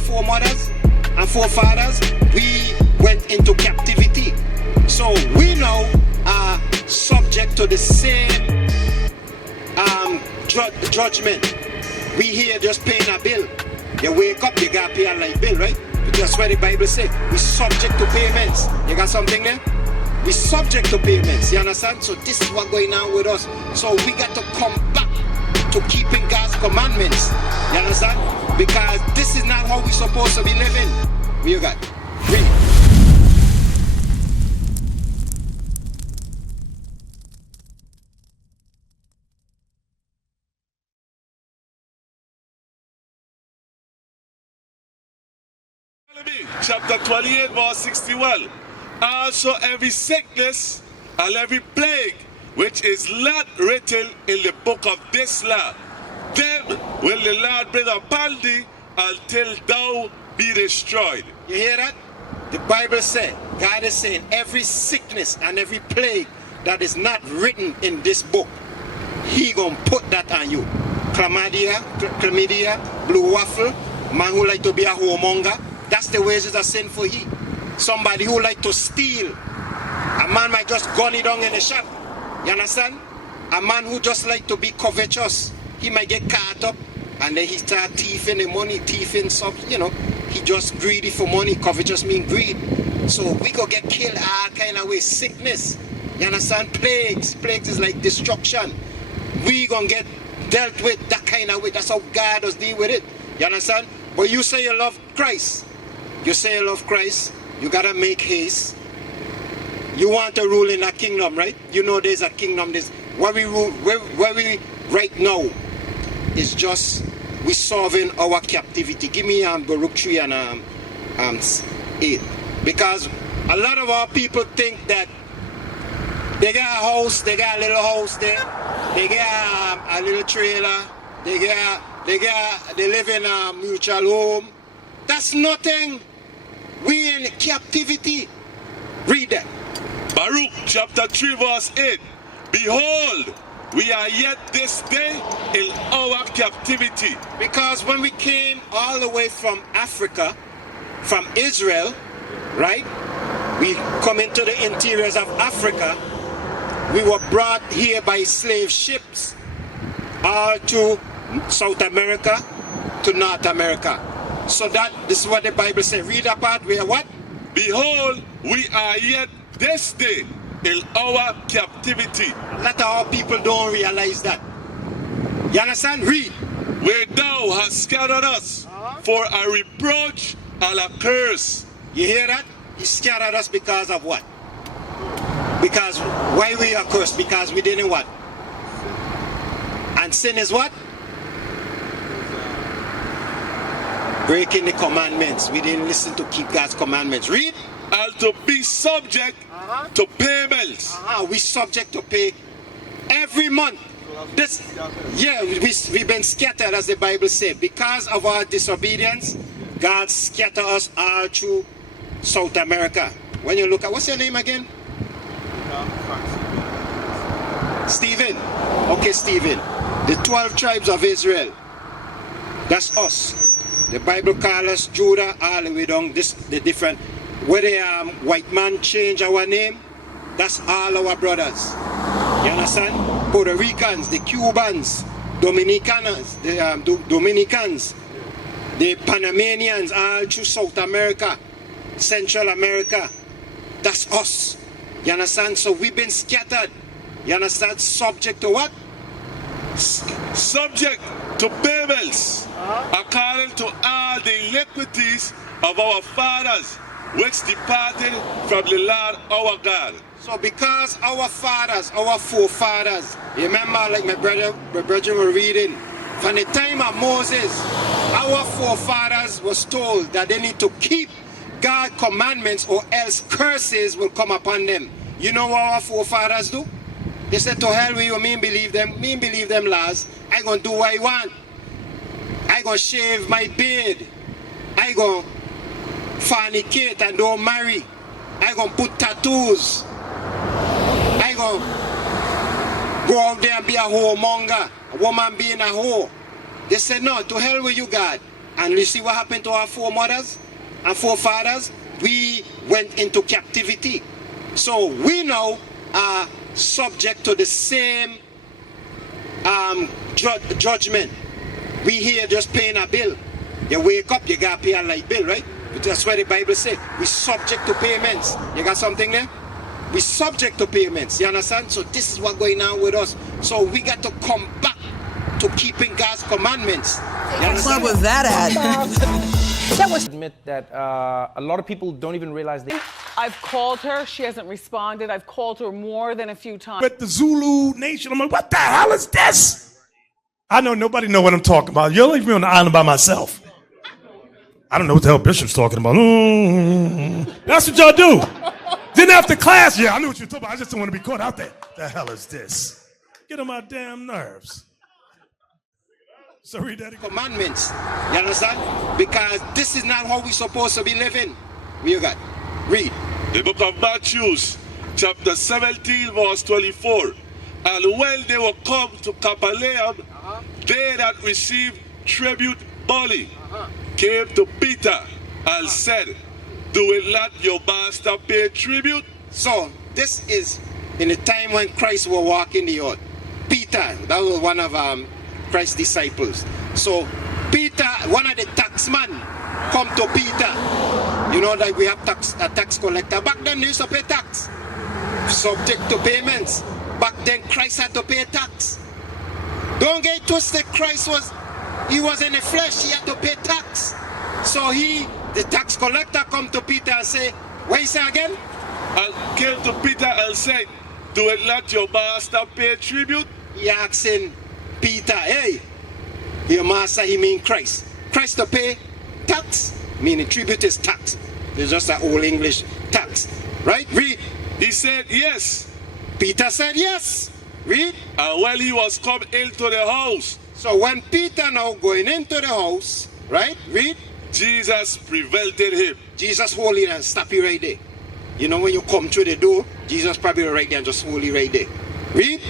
foremothers and forefathers, we went into captivity. So we now are subject to the same judgment. We here just paying a bill. You wake up, you gotta pay a light bill, right? That's what the Bible says. We subject to payments. You got something there? We subject to payments. You understand? So this is what's going on with us. So we got to come back to keeping God's commandments. You understand? Because this is not how we're supposed to be living. What you got? Read. Chapter 28, verse 61. Also every sickness and every plague which is not written in the book of this law, them will the Lord bring upon thee until thou be destroyed. You hear that? The Bible said, God is saying, every sickness and every plague that is not written in this book, He gonna put that on you. Chlamydia, blue waffle, man who like to be a whoremonger. That's the wages of sin for he. Somebody who like to steal. A man might just gun it down in the shop. You understand? A man who just like to be covetous. He might get caught up and then he start thieving the money, thieving something, you know. He just greedy for money. Covetous means greed. So we go get killed all kind of ways. Sickness. You understand? Plagues. Plagues is like destruction. We gonna get dealt with that kind of way. That's how God does deal with it. You understand? But you say you love Christ. You say you love Christ, you gotta make haste. You want to rule in a kingdom, right? You know there's a kingdom. There's where we rule, where we right now is just we solving our captivity. Give me Baruch 3 and 8. Because a lot of our people think that they got a house, they got a little house there, they got a little trailer, they live in a mutual home. That's nothing. We in captivity. Read that. Baruch chapter 3 verse 8. Behold, we are yet this day in our captivity. Because when we came all the way from Africa, from Israel, right? We come into the interiors of Africa. We were brought here by slave ships all to South America, to North America. So this is what the Bible says. Read that part. We are what? Behold, we are yet this day in our captivity. A lot of our people don't realize that. You understand? Read. Where thou hast scattered us for a reproach and a curse. You hear that? He scattered us because of what? Because why we are cursed? Because we didn't what? And sin is what? Breaking the commandments. We didn't listen to keep God's commandments. Read. And to be subject to payments. We subject to pay every month. This, yeah, we've been scattered, as the Bible says. Because of our disobedience, God scattered us all through South America. When you look at, what's your name again? Stephen. Okay, Stephen. The 12 tribes of Israel. That's us. The Bible calls us Judah all the way down, the different. Where the white man change our name, that's all our brothers. You understand? Puerto Ricans, the Cubans, Dominicans, the Dominicans, the Panamanians, all through South America, Central America. That's us. You understand? So we've been scattered. You understand? Subject to what? Subject to payments, according to all the iniquities of our fathers, which departed from the Lord our God. So because our fathers, our forefathers, remember, like my brethren were reading, from the time of Moses, our forefathers was told that they need to keep God's commandments or else curses will come upon them. You know what our forefathers do? They said, to hell with you, me believe them laws. I gonna do what I want. I gonna shave my beard. I gonna fornicate and don't marry. I gonna put tattoos. I gonna go out there and be a whoremonger. A woman being a whore. They said, no, to hell with you, God. And you see what happened to our foremothers and forefathers? We went into captivity. So we now are subject to the same judgment. We here just paying a bill. You wake up, you got to pay a light bill, right? That's why the Bible says we subject to payments. You got something there? We subject to payments. You understand? So this is what's going on with us. So we got to come back to keeping God's commandments. What was that at? That was admit that a lot of people don't even realize they. I've called her. She hasn't responded. I've called her more than a few times. With the Zulu nation, I'm like, what the hell is this? I know nobody know what I'm talking about. You'll leave me on the island by myself. I don't know what the hell Bishop's talking about. That's what y'all do. Then after class, yeah, I knew what you were talking about. I just don't want to be caught out there. The hell is this? Get on my damn nerves. So read that again. Commandments. You understand? Because this is not how we're supposed to be living. What you got? Read. The book of Matthew, chapter 17, verse 24. And when they were come to Capernaum, they that received tribute money came to Peter and said, do it not your master pay tribute? So this is in the time when Christ was walking the earth. Peter, that was one of Christ's disciples. So Peter, one of the taxmen, come to Peter. You know, like we have a tax collector. Back then they used to pay tax, subject to payments. Back then Christ had to pay tax. Don't get twisted. Christ was in the flesh. He had to pay tax. So the tax collector come to Peter and say, what you say again? And came to Peter and said, do it not your master pay tribute? He asking Peter, hey, your master, he mean Christ. Christ to pay tax, meaning tribute is tax. It's just an old English tax. Right? Read. He said, yes. Peter said, yes. Read. And when he was come into the house. So when Peter now going into the house, right? Read. Jesus prevented him. Jesus hold it and stop you right there. You know when you come through the door, Jesus probably right there and just hold you right there. Read.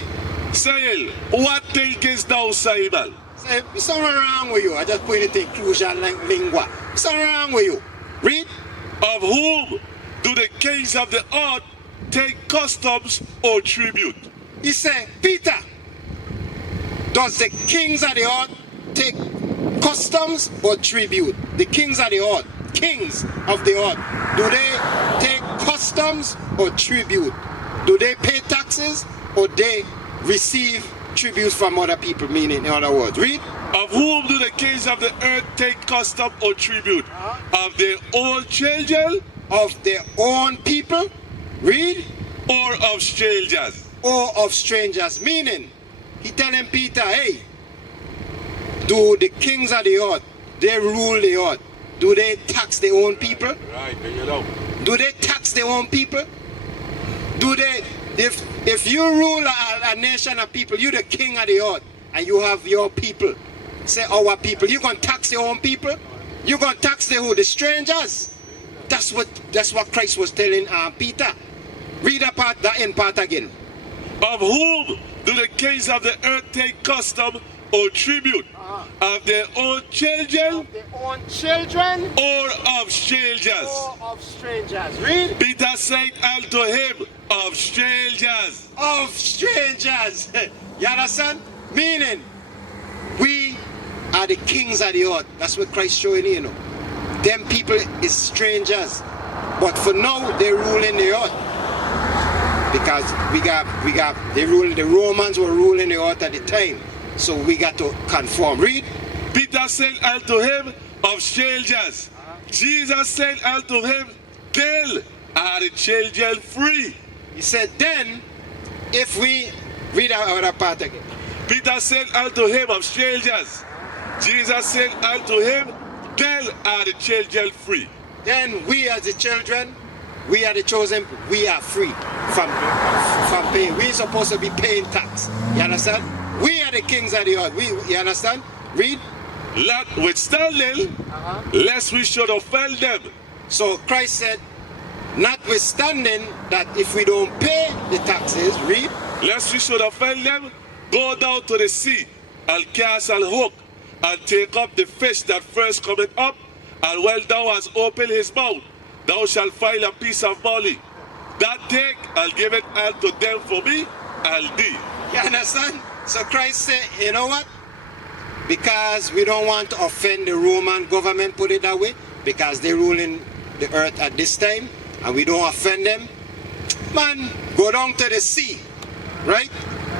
Saying, what thinkest thou, Simon? Say, there's something wrong with you. I just put it in crucial lingua. There's something wrong with you. Read. Of whom do the kings of the earth take customs or tribute? He said, Peter, does the kings of the earth take customs or tribute? The kings of the earth, kings of the earth, do they take customs or tribute? Do they pay taxes or they receive tributes from other people? Meaning, in other words, read. Of whom do the kings of the earth take custom or tribute? Of their own children? Of their own people? Read. Or of strangers? Or of strangers. Meaning, he telling Peter, hey, do the kings of the earth, they rule the earth, do they tax their own people? Right, there you go. Do they tax their own people? Do they, if you rule a nation of people, you're the king of the earth, and you have your people, say our people, you gonna tax your own people? You gonna tax the strangers? That's what Christ was telling Peter. Read that end part again. Of whom do the kings of the earth take custom or tribute? Of their own children? Of their own children? Or of strangers? Or of strangers. Read. Peter said unto him, of strangers. Of strangers. You understand? Meaning, we are the kings of the earth. That's what Christ showing you know. Them people is strangers. But for now, they rule in the earth. Because the Romans were ruling the earth at the time. So we got to conform. Read. Peter said unto him, of strangers. Jesus said unto him, then are the children free. He said, then, if we read our other part again. Peter said unto him, of strangers. Jesus said unto him, then are the children free. Then we as the children, we are the chosen, we are free from paying. We're supposed to be paying tax. You understand? We are the kings of the earth. You understand? Read. Notwithstanding, lest we should offend them. So Christ said, notwithstanding that if we don't pay the taxes, read. Lest we should offend them, go down to the sea and cast an hook and take up the fish that first cometh up, and when thou hast opened his mouth, thou shalt find a piece of money. That take and give it unto them for me and thee. You understand? So Christ said, you know what? Because we don't want to offend the Roman government, put it that way, because they're ruling the earth at this time, and we don't offend them. Man, go down to the sea, right?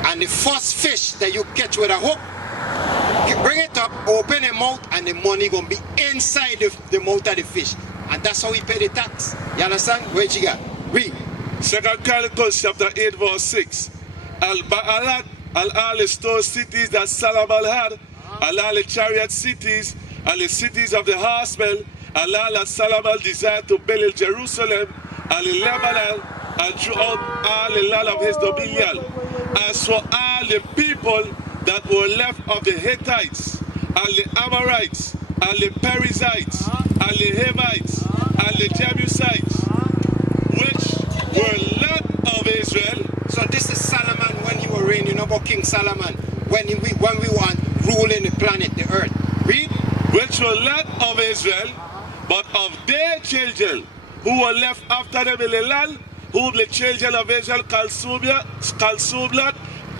And the first fish that you catch with a hook, bring it up, open the mouth, and the money gonna be inside the mouth of the fish. And that's how we pay the tax. You understand? Where you got? Read. 2 Chronicles chapter 8 verse 6. Al-Ba'alat, all the store cities that Solomon had, all the chariot cities, and the cities of the horsemen, all that Solomon desired to build in Jerusalem, and in Lebanon, and throughout all the land of his dominion. As for all the people that were left of the Hittites, and the Amorites, and the Perizzites, and the Hivites, and the Jebusites, which were not of Israel. So this is Solomon when he was reigning, about King Solomon, when we were ruling the planet, the earth. Read. Which were not of Israel, but of their children, who were left after them in the land, whom the children of Israel consumed,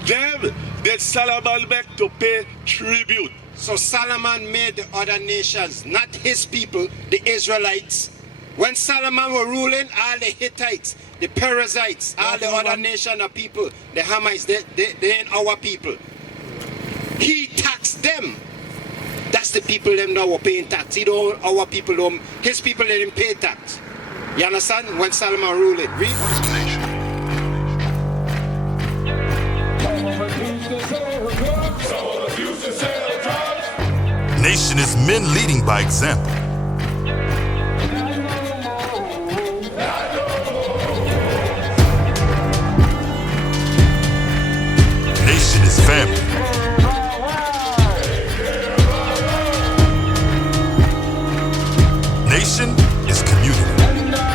them did Solomon make to pay tribute. So Solomon made the other nations, not his people, the Israelites. When Solomon was ruling, all the Hittites, the Perizzites, all the other nation of people, the Hamites, they ain't our people. He taxed them. That's the people them now were paying tax. He don't, our people don't, his people didn't pay tax. You understand? When Solomon ruled it. Read. Nation is men leading by example. Nation is family. Nation is community.